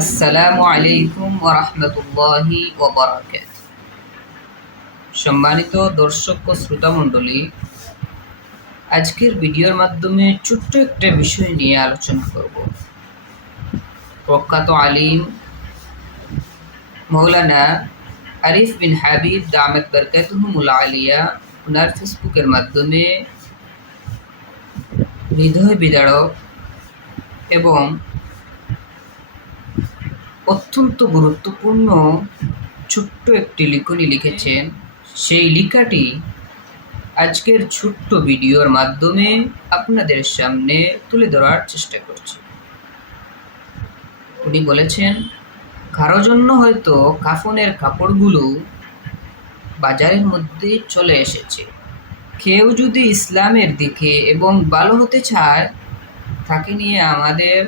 আসসালামু আলাইকুম ওয়া রাহমাতুল্লাহি ওয়া বারাকাতুহু। সম্মানিত দর্শক ও শ্রোতা মণ্ডলী, আজকের ভিডিওর মাধ্যমে ছোট্ট একটা বিষয় নিয়ে আলোচনা করব। প্রখ্যাত আলিম মৌলানা আরিফ বিন হাবিব দামাত বারকাতুহুমুল আলিয়া ওনার ফেসবুকের মাধ্যমে হৃদয় বিদারক এবং অত্যন্ত গুরুত্বপূর্ণ ছোট্ট একটি লিখনী লিখেছেন। সেই লেখাটি আজকের ছোট্ট ভিডিওর মাধ্যমে আপনাদের সামনে তুলে ধরার চেষ্টা করছি। উনি বলেছেন, কারো জন্য হয়তো কাফনের কাপড়গুলো বাজারের মধ্যে চলে এসেছে। কেউ যদি ইসলামের দিকে এবং ভালো হতে চায়, তাকে নিয়ে আমাদের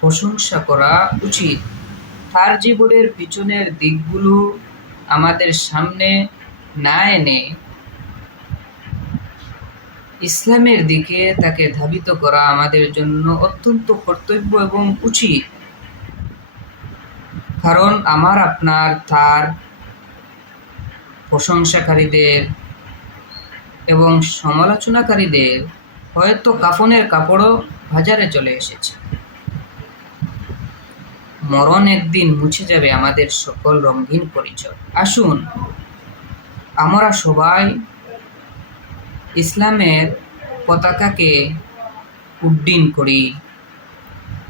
প্রশংসা করা উচিত। তার জীবনের পিছনের দিকগুলো আমাদের সামনে না এনে ইসলামের দিকে তাকে ধাবিত করা আমাদের জন্য অত্যন্ত কর্তব্য এবং উচিত। কারণ আমার আপনার তার প্রশংসাকারীদের এবং সমালোচনাকারীদের হয়তো কাফনের কাপড়ও বাজারে চলে এসেছে। মরণ একদিন মুছে যাবে আমাদের সকল রঙিন পরিচয়। আসুন আমরা সবাই ইসলামের পতাকাকে উড্ডীন করি,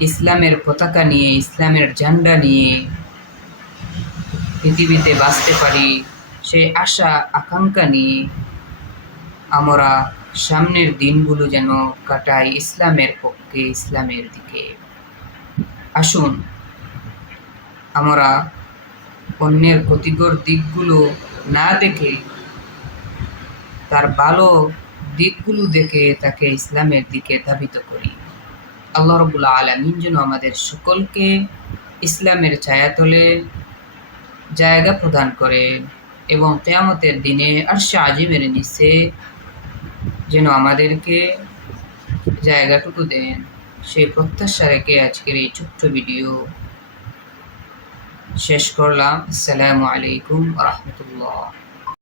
ইসলামের পতাকা নিয়ে, ইসলামের ঝান্ডা নিয়ে পৃথিবীতে বাঁচতে পারি, সেই আশা আকাঙ্ক্ষা নিয়ে আমরা সামনের দিনগুলো যেন কাটাই ইসলামের পক্ষে, ইসলামের দিকে। আসুন আমরা অন্যের ক্ষতিকর দিকগুলো না দেখে তার ভালো দিকগুলো দেখে তাকে ইসলামের দিকে ধাবিত করি। আল্লাহ রাব্বুল আলামিন যেন আমাদের সকলকে ইসলামের ছায়াতলে জায়গা প্রদান করে এবং কিয়ামতের দিনে আরশে আজিমের নিচে যেন আমাদেরকে জায়গাটুকু দেন, সেই প্রত্যাশা রেখে আজকের এই ছোট্ট ভিডিও শেষ করলাম। আসসালামু আলাইকুম ওয়া রাহমাতুল্লাহ।